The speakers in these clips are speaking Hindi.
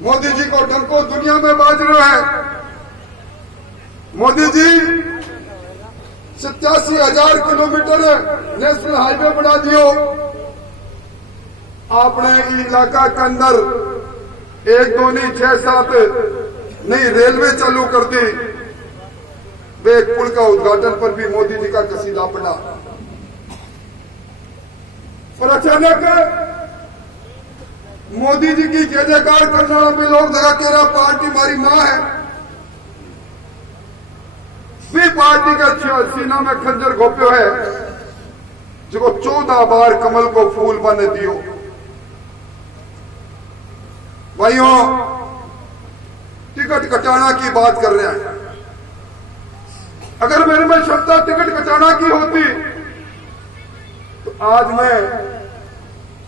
मोदी जी को डंको दुनिया में बाज रहे हैं। Modi ji 87,000 kilometre national highway बना दियो। आपने इलाका के अंदर 1 2 नहीं 6 7 नहीं रेलवे चालू कर दी। वे एक पुल का उद्घाटन पर भी मोदी जी का कसीदा पड़ा। और अचानक मोदी जी की जय जयकार करने वाले लोग जगह कह रहा पार्टी हमारी मां है। भी पार्टी का सीना में खंजर घोप्यो है जो 14 बार कमल को फूल बने दियो। भाइयों, टिकट कटाना की बात कर रहे हैं। अगर मेरे में क्षमता टिकट कटाना की होती तो आज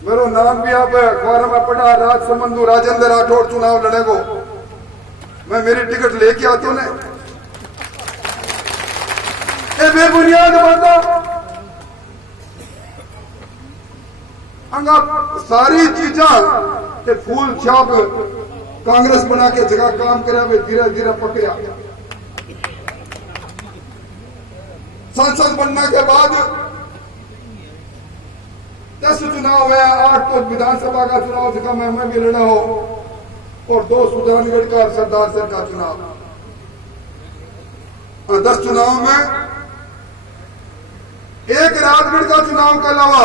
मेरा नाम भी आप अखबार में पढ़ा, राजसमंदू राजेंद्र राठौड़ चुनाव लड़ेगो। मैं मेरी टिकट लेके आता ने बेबुनियाद बात अंगा सारी चीजा के फूल छाप कांग्रेस बना के जगह काम करे धीरे धीरे पकड़िया। सांसद बनने के बाद 10 चुनाव है, 8 तो विधानसभा का चुनाव जगह मैं भी लड़ा हो और 2 सुजानगढ़ का सरदार सर का चुनाव। 10 चुनाव में एक राजगढ़ का चुनाव के अलावा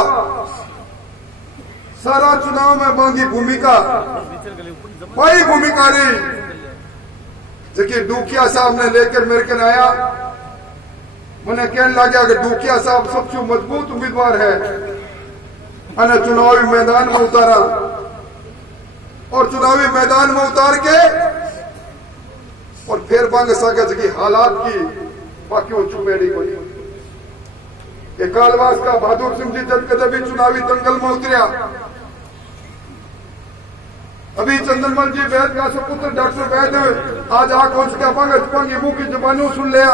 सारा चुनाव में बांधी भूमिका बड़ी भूमिका रही। जबकि डूकिया साहब ने लेकर मेरे के आया, मैंने कहने लगा कि डूकिया साहब सबसे मजबूत उम्मीदवार है। मैंने चुनावी मैदान में उतारा और चुनावी मैदान में उतार के और फिर बांग सके की हालात की बाकी वो चुमेड़ी को नहीं। कालवास का बहादुर सिंह जी जब कदे भी चुनावी दंगल में उतरिया। अभी चंद्रमल जी वैद का सुपुत्र डॉक्टर वैद आज आंखों का पंग मुंह की जबानों सुन लिया।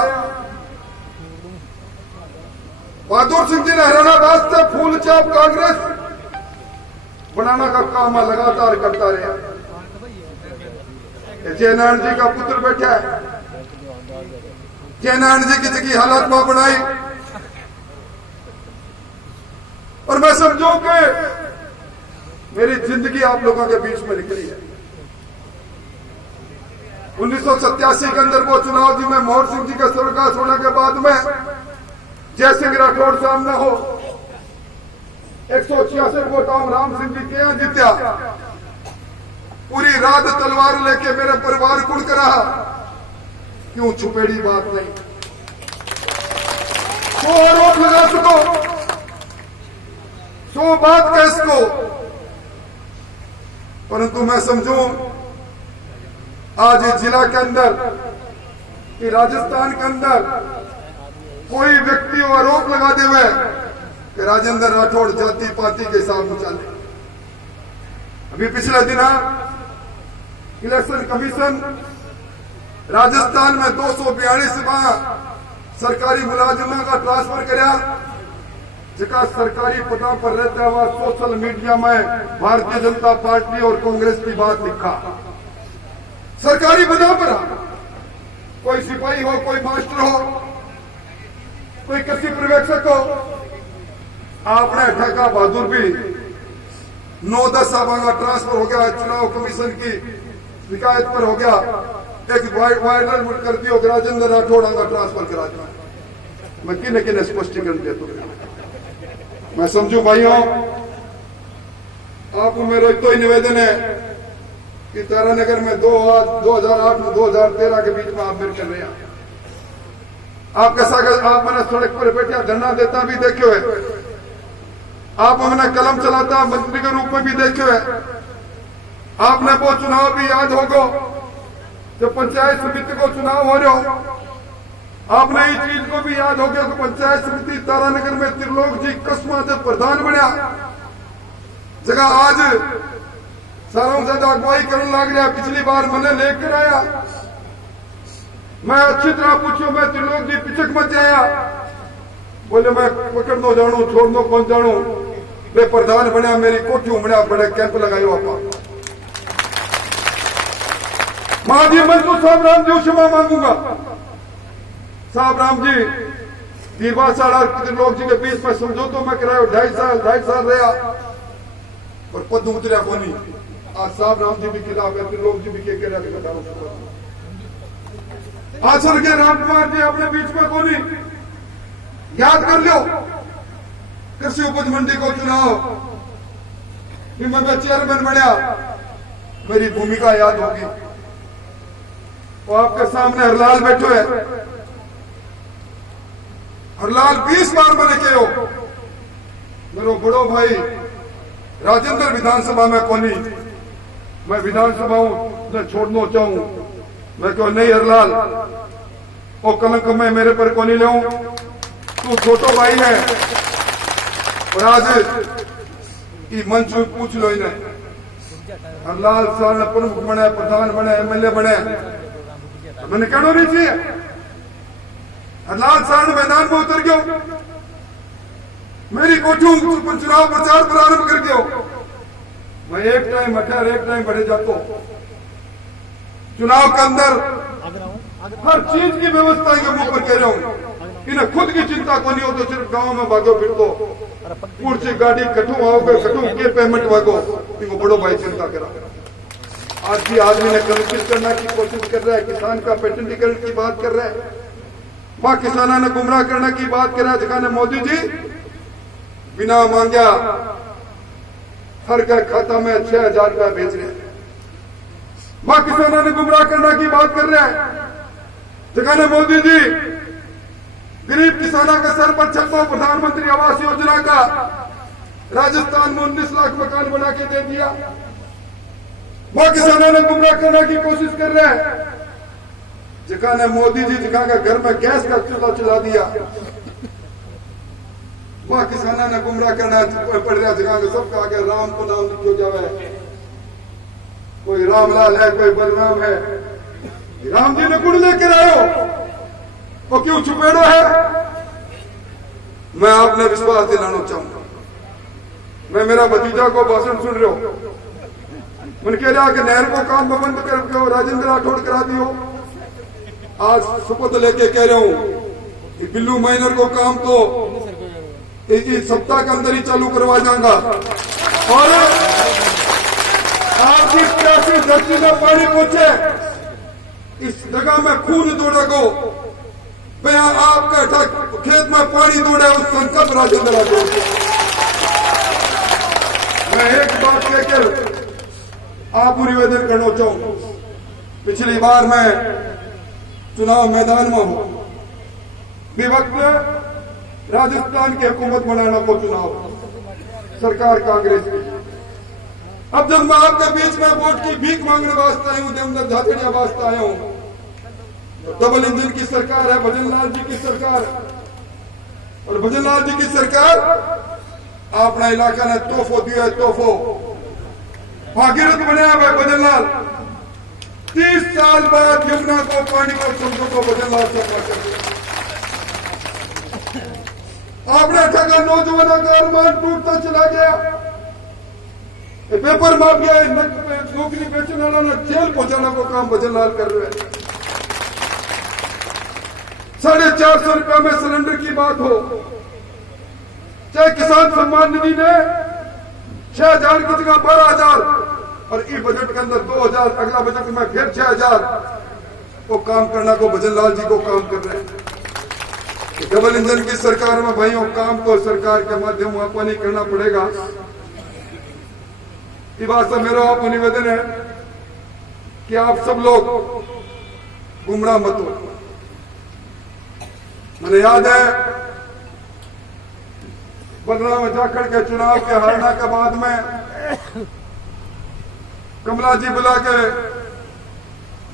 बहादुर सिंह जी ने हरियाणा वास्ते फूल चाप कांग्रेस बनाना का काम लगातार करता रहा। जयनारायण जी का पुत्र बैठा है, जयनारायण जी की जगह हालत में बनाई। और मैं समझू कि मेरी जिंदगी आप लोगों के बीच में निकली है। 1987 के अंदर वो चुनाव जी में मोहर सिंह जी का स्वर्गवास होने के बाद में जय सिंह राठौड़ सामने हो 166 वोट राम सिंह जी के यहां जीत्या। पूरी रात तलवार लेके मेरे परिवार कुड़ कर रहा। क्यों छुपेड़ी बात नहीं, तो आरोप लगा सको, तो बात कह इसको। परंतु मैं समझूं आज इस जिला के अंदर कि राजस्थान के अंदर कोई व्यक्ति आरोप लगा दे हुए कि राजेंद्र राठौड़ जाति पाति के हिसाब में चले। अभी पिछले दिन इलेक्शन कमीशन राजस्थान में 242 सरकारी मुलाजिमों का ट्रांसफर कराया। जिसका सरकारी पदों पर रहता हुआ सोशल मीडिया में भारतीय जनता पार्टी और कांग्रेस की बात लिखा। सरकारी पदों पर कोई सिपाही हो, कोई मास्टर हो, कोई कृषि पर्यवेक्षक हो। आपने ठेका बहादुर भी 9-10 का ट्रांसफर हो गया। चुनाव कमीशन की शिकायत पर हो गया, एक वायरल कर दियो राजेंद्र राठौड़ का ट्रांसफर करा दिया। मैं किन्ने स्पष्टीकरण देता हूं। मैं समझू भाइयों, आपको मेरा तो ही निवेदन है कि तारानगर में 2008 में 2013 के बीच में आप मेरे कर रहे हैं। आपके साथ आप मैंने सड़क पर बैठा धरना देता भी देखे हुए, आप मैंने कलम चलाता मंत्री के रूप में भी देखे हुए। आपने वो चुनाव भी याद होगा जब पंचायत समिति को चुनाव हो रहे हो। आपने इस चीज को भी याद हो गया कि पंचायत समिति तारानगर में त्रिलोक जी कस्मा जब प्रधान बनया, जगह आज सारों ज्यादा अगुवाई करने लग रहा। पिछली बार मैंने लेकर आया, मैं अच्छी तरह पूछो, मैं त्रिलोक जी पिछक मत आया। बोले मैं पकड़ दो जानू, छोड़ दो कौन जानू। वे प्रधान बनया, मेरी कोठी उमड़ा, बड़े कैंप लगायो आप। माजी मंजूर साहब राम जी क्षमा मांगूंगा। साहब राम जी दीवा साड़ा लोग जी के बीच में समझौतो में करायो 2.5 साल रहा और पद उतरिया को नहीं। आज साहब राम जी भी खिलाफ है, लोग जी भी के कह रहे आसर के राम कुमार जी अपने बीच में को नहीं। याद कर लो कृषि उपज मंडी को चुनाव भी मैं चेयरमैन बनया, मेरी भूमिका याद होगी। वो आपके सामने हरलाल बैठो है, हरलाल 20 बार मैंने कहो मेरे बड़ो भाई राजेंद्र विधानसभा में कोनी, मैं विधानसभा में छोड़ना चाहूं। मैं कहो नहीं हरलाल, वो कलंक मैं मेरे पर कोनी ले, तू छोटो भाई है। और आज ये मंच पूछ लो इन्हें, हरलाल साल ने प्रमुख बने, प्रधान बने, एमएलए बने, मैंने कहना नहीं चाहिए। हरलाल साल मैदान में उतर गयो, मेरी कोठू चुनाव प्रचार प्रारंभ कर गयो। मैं एक टाइम अठार एक टाइम बढ़े जातो। चुनाव के अंदर हर चीज की व्यवस्था के मुंह पर कह रहा हूं, इन्हें खुद की चिंता को नहीं हो तो सिर्फ गांव में भागो फिर तो पूर्ची गाड़ी कठू आओगे, कठू के पेमेंट भागो, इनको बड़ो भाई चिंता करा। आज भी आदमी ने कलंकित करने की कोशिश कर रहा है, किसान का पेटेंटीकरण की बात कर रहा है, वहां किसानों ने गुमराह करने की बात कर रहा है। जगह मोदी जी बिना मांगा हर के खाता में 6,000 रुपया भेज रहे हैं, वहां किसानों ने गुमराह करने की बात कर रहा है। जगह मोदी जी गरीब किसानों के सर पर छत पर प्रधानमंत्री आवास योजना का राजस्थान में 19 लाख मकान बना के दे दिया, वह किसानों ने गुमराह करने की कोशिश कर रहे हैं। जगह ने मोदी जी जगह का घर में गैस का चूल्हा चला दिया, वह किसानों ने गुमराह करना पड़ रहा। जगह के सबका आगे राम को नाम लिखो जावे, कोई रामलाल है, कोई बलराम है। राम जी ने गुण लेकर आयो, वो क्यों छुपेड़ो है? मैं आपने विश्वास दिलाना चाहूंगा। मैं मेरा भतीजा को भाषण सुन रहे हो, उनके लिए कि नहर को काम बंद करके राजेंद्र राठौड़ करा दियो। आज शपथ लेके कह रहा हूं कि बिल्लू माइनर को काम तो एक सप्ताह के अंदर ही चालू करवा जाऊंगा और आपकी प्यासी धरती में पानी पहुंचे, इस जगह में खून दौड़ेगो, मैं आपका खेत में पानी दौड़े, उस संकल्प राजेंद्र राठौड़। मैं एक बात लेकर आपको निवेदन करना चाहूं। पिछली बार मैं चुनाव मैदान में हूं, भी वक्त राजस्थान की हुकूमत बनाना को चुनाव सरकार कांग्रेस की। अब जब मैं आपके बीच में वोट की भीख मांगने वास्ते आया हूं, देवंदर झाकड़िया वास्ते आया हूं, डबल इंजन की सरकार है, भजनलाल जी की सरकार, और भजनलाल जी की सरकार अपना इलाका ने तोहफो दिया है, तोहफो भागीरथ बनाया हुआ है भजनलाल। 30 साल बाद यमुना को पानी को समुद्र को भजनलाल से पहुंचा दिया। आपने ठगा नौजवानों का अरमान टूटता चला गया। पेपर माफिया नौकरी बेचने वाला ने जेल पहुंचाने को काम भजनलाल कर रहे हैं। 450 रुपया में सिलेंडर की बात हो, चाहे किसान सम्मान निधि ने 6,000 की जगह 12,000 और ई बजट के अंदर 2,000, अगला बजट में फिर 6,000 वो काम करना को भजनलाल जी को काम कर रहे हैं। डबल इंजन की सरकार में भाइयों काम तो सरकार के माध्यम आपको नहीं करना पड़ेगा। इस बात से मेरा आपको निवेदन है कि आप सब लोग गुमराह मत हो। मुझे याद है बलराम जाखड़ के चुनाव के हारने के बाद में कमला जी बुला के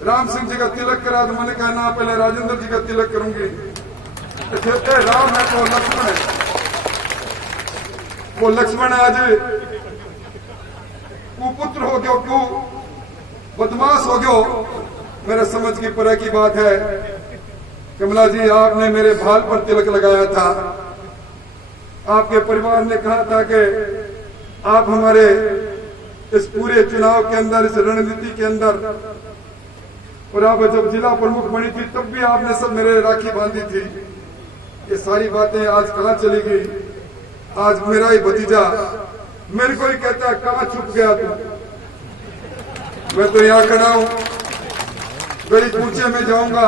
राम सिंह जी का तिलक करा, तो मैंने कहा ना पहले राजेंद्र जी का तिलक करूंगी। राम है तो लक्ष्मण है, वो लक्ष्मण आज कुपुत्र हो गयो, क्यों बदमाश हो गयो, मेरे समझ की परे की बात है। कमला जी आपने मेरे भाल पर तिलक लगाया था, आपके परिवार ने कहा था कि आप हमारे इस पूरे चुनाव के अंदर, इस रणनीति के अंदर और आप जब जिला प्रमुख बनी थी तब भी आपने सब मेरे राखी बांधी थी। ये सारी बातें आज कहाँ चली गई? आज मेरा ही भतीजा मेरे को ही कहता है कहाँ छुप गया तू? मैं तो यहाँ खड़ा हूँ, गली पूछे में जाऊंगा।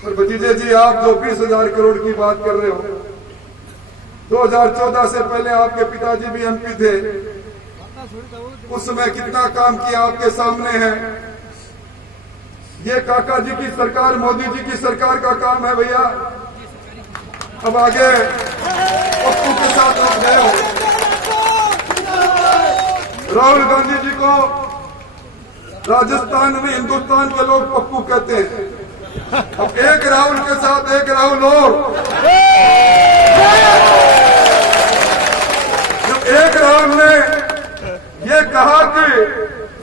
और भतीजे जी, आप जो 20,000 करोड़ की बात कर रहे हो, 2014 से पहले आपके पिताजी भी एमपी थे, उस समय कितना काम किया आपके सामने है। ये काका जी की सरकार, मोदी जी की सरकार का काम है भैया। अब आगे पप्पू के साथ आप गए हो। राहुल गांधी जी को राजस्थान में हिंदुस्तान के लोग पप्पू कहते हैं। अब एक राहुल के साथ एक राहुल और, जब एक राहुल ने ये कहा कि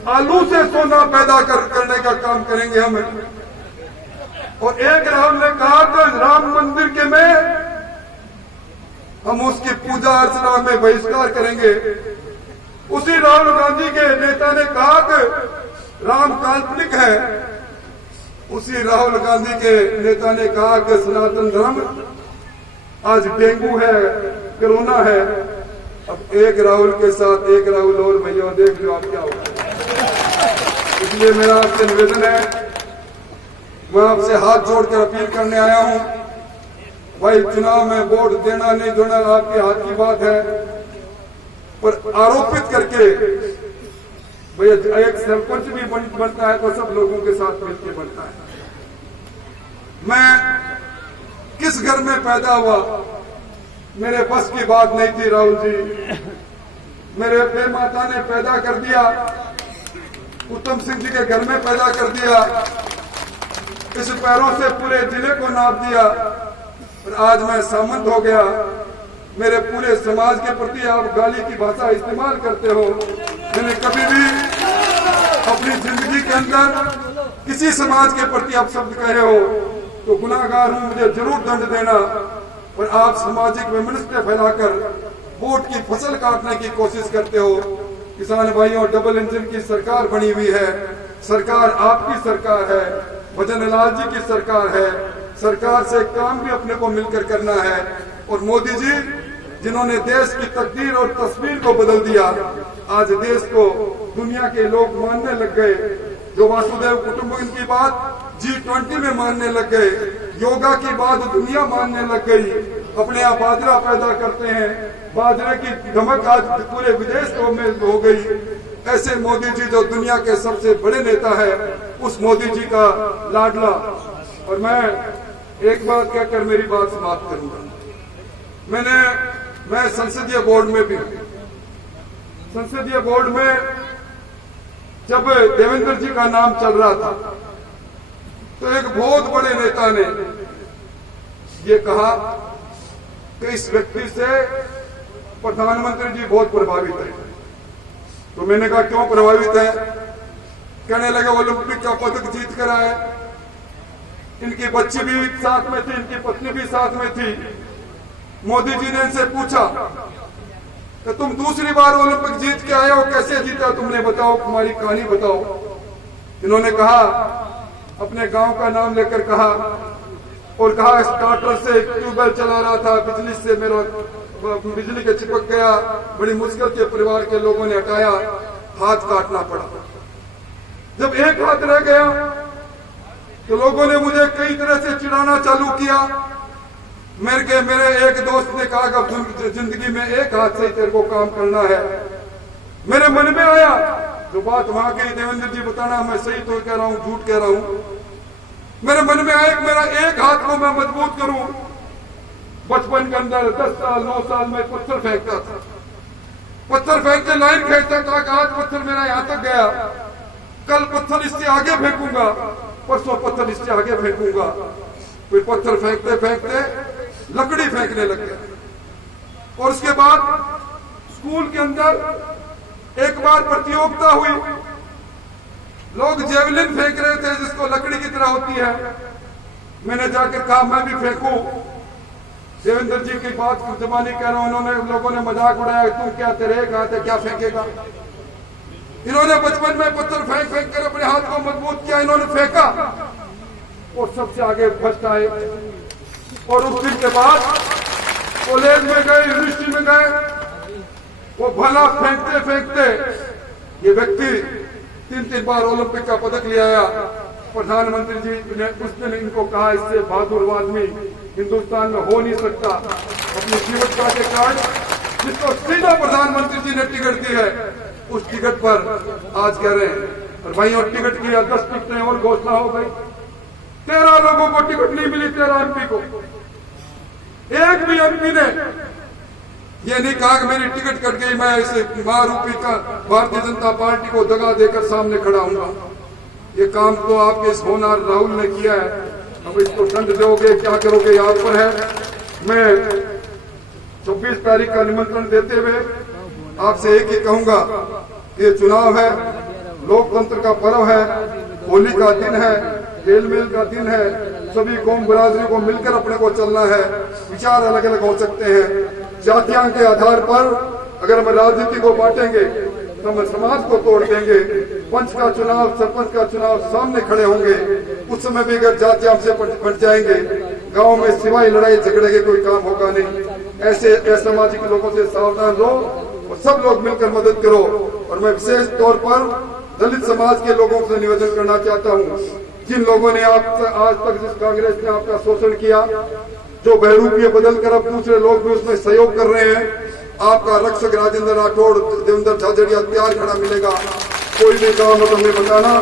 आलू से सोना पैदा करने का काम करेंगे हम, और एक राहुल ने कहा कि राम मंदिर के में हम उसकी पूजा अर्चना में बहिष्कार करेंगे। उसी राहुल गांधी के नेता ने कहा कि राम काल्पनिक है। उसी राहुल गांधी के नेता ने कहा कि सनातन धर्म आज डेंगू है, कोरोना है। अब एक राहुल के साथ एक राहुल और, भैया देख लो आप क्या होगा। इसलिए मेरा आपसे निवेदन है, मैं आपसे हाथ जोड़कर अपील करने आया हूं। भाई, चुनाव में वोट देना नहीं देना आपके हाथ की बात है, पर आरोपित करके भैया एक सरपंच भी बनता है तो सब लोगों के साथ मिलकर बनता है। मैं किस घर में पैदा हुआ मेरे बस की बात नहीं थी राहुल जी। मेरे पे माता ने पैदा कर दिया, उत्तम सिंह जी के घर में पैदा कर दिया, इस पैरों से पूरे जिले को नाप दिया, और आज मैं सामंत हो गया। मेरे पूरे समाज के प्रति आप गाली की भाषा इस्तेमाल करते हो। मैंने कभी भी अपनी जिंदगी के अंदर किसी समाज के प्रति आप शब्द कहे हो तो गुनाहगार हूं, मुझे जरूर दंड देना। और आप सामाजिक वैमनस्य फैलाकर वोट की फसल काटने की कोशिश करते हो। किसान भाइयों, डबल इंजन की सरकार बनी हुई है, सरकार आपकी सरकार है, भजन लाल जी की सरकार है। सरकार से काम भी अपने को मिलकर करना है। और मोदी जी जिन्होंने देश की तकदीर और तस्वीर को बदल दिया, आज देश को दुनिया के लोग मानने लग गए। जो वासुदेव कुटुंबकम की बात G20 में मानने लग गए, योगा की बात दुनिया मानने लग गई। अपने यहाँ बाजरा पैदा करते हैं, बाजरे की धमक आज पूरे विदेश में हो गई। ऐसे मोदी जी जो दुनिया के सबसे बड़े नेता है, उस मोदी जी का लाडला। और मैं एक बात कहकर मेरी बात समाप्त करूंगा। मैं संसदीय बोर्ड में भी हूं। संसदीय बोर्ड में जब देवेंद्र जी का नाम चल रहा था तो एक बहुत बड़े नेता ने ये कहा कि इस व्यक्ति से प्रधानमंत्री जी बहुत प्रभावित है। तो मैंने कहा क्यों प्रभावित है? कहने लगे ओलंपिक का पदक जीत कर आए, इनकी बच्ची भी साथ में थी, इनकी पत्नी भी साथ में थी। मोदी जी ने इनसे पूछा कि तुम दूसरी बार ओलंपिक जीत के आए हो, कैसे जीता तुमने, बताओ, तुम्हारी कहानी बताओ। इन्होंने कहा, अपने गांव का नाम लेकर कहा, और कहा स्टार्टर से ट्यूबवेल चला रहा था, बिजली से मेरा बिजली के चिपक गया, बड़ी मुश्किल से परिवार के लोगों ने हटाया, हाथ काटना पड़ा। जब एक हाथ रह गया तो लोगों ने मुझे कई तरह से चिढ़ाना चालू किया। मेरे एक दोस्त ने कहा कि जिंदगी में एक हाथ से तेरे को काम करना है। मेरे मन में आया जो बात वहां की देवेंद्र जी बताना मैं सही तो कह रहा हूं, झूठ कह रहा हूं। मेरे मन में आया कि मेरा एक हाथ को मैं मजबूत करूं। बचपन के अंदर 10 साल 9 साल में पत्थर फेंकता था, पत्थर फेंक के लाइन खींचता था कि आज पत्थर मेरा यहां तक गया, कल पत्थर इससे आगे फेंकूंगा, परसों पत्थर इससे आगे फेंकूंगा। फिर पत्थर फेंकते फेंकते लकड़ी फेंकने लग गया। और उसके बाद स्कूल के अंदर एक बार प्रतियोगिता हुई, लोग जेवलिन फेंक रहे थे जिसको लकड़ी की तरह होती है। मैंने जाकर कहा मैं भी फेंकूं। देवेंद्र जी की बात जबानी कह रहा हूं, उन्होंने लोगों ने मजाक उड़ाया, तू क्या तेरे एक हाथ है क्या फेंकेगा। इन्होंने बचपन में पत्थर फेंक फेंक कर अपने हाथ हाथ को मजबूत किया, इन्होंने फेंका और सबसे आगे फर्स्ट आए। और उस दिन के बाद कॉलेज में गए, यूनिवर्सिटी में गए, वो भला फेंकते फेंकते ये व्यक्ति 3 बार ओलंपिक का पदक ले आया। प्रधानमंत्री जी ने उस दिन इनको कहा, इससे बहादुर आदमी हिंदुस्तान में हो नहीं सकता। अपनी जीवटता के कारण जिसको सीधा प्रधानमंत्री जी ने टिकट दी है, उस टिकट पर आज कह रहे हैं। और भाई और टिकट की 10 टिकटें और घोषणा हो गई। 13 लोगों को टिकट नहीं मिली, 13 एमपी को। एक भी एमपी ने ये नहीं कहा कि मेरी टिकट कट गई, मैं इसे महारूपी का भारतीय जनता पार्टी को दगा देकर सामने खड़ा हूंगा। ये काम तो आपके इस होनार राहुल ने किया है। अब इसको दंड दोगे, क्या करोगे, याद पर है। मैं 24 तारीख का निमंत्रण देते हुए आपसे एक ही कहूंगा, ये चुनाव है, लोकतंत्र का पर्व है, होली का दिन है, तेल मेल का दिन है। सभी कौम बरादरी को मिलकर अपने को चलना है। विचार अलग अलग हो सकते हैं, जातियां के आधार पर अगर हम राजनीति को बांटेंगे तो हम समाज को तोड़ देंगे। पंच का चुनाव, सरपंच का चुनाव सामने खड़े होंगे, उस समय भी अगर जातियां हमसे बंट जाएंगे, गांव में सिवाय लड़ाई झगड़े के कोई काम होगा नहीं। ऐसे असामाजिक लोगों से सावधान रहो और सब लोग मिलकर मदद करो। और मैं विशेष तौर पर दलित समाज के लोगों से निवेदन करना चाहता हूँ, जिन लोगों ने आज तक जिस कांग्रेस ने आपका शोषण किया, जो बहरूपीय बदलकर अब दूसरे लोग भी उसमें सहयोग कर रहे हैं, आपका रक्षक राजेंद्र राठौड़, देवेंद्र झाझड़िया तैयार खड़ा मिलेगा। कोई भी काम हो हमें बताना।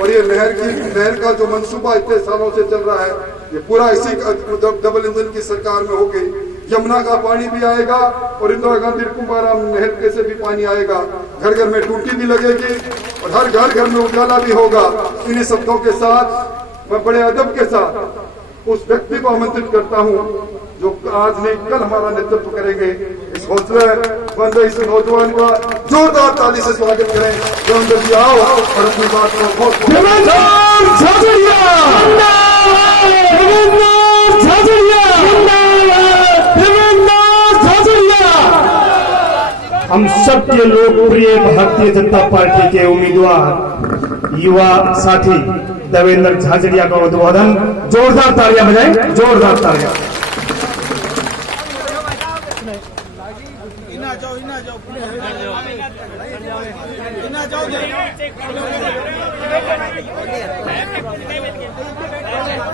और ये नहर का जो मंसूबा इतने सालों से चल रहा है, ये पूरा इसी डबल इंजन की सरकार में होगी। यमुना का पानी भी आएगा और इंदिरा गांधी कुंभाराम नहर से भी पानी आएगा। घर घर में टूटी भी लगेगी और हर घर में उजाला भी होगा। इन्हीं शब्दों के साथ मैं बड़े अदब के साथ उस व्यक्ति को आमंत्रित करता हूँ जो आज नहीं कल हमारा नेतृत्व करेंगे। इस हौसले बंद इस नौजवान का जोरदार ताली से स्वागत करें। जो अंदर जी आओ और अपनी बात को बहुत हम सबके लोकप्रिय भारतीय जनता पार्टी के उम्मीदवार युवा साथी देवेंद्र झाझड़िया का उद्बोधन। जोरदार तालियां बजाएं, जोरदार तालियां।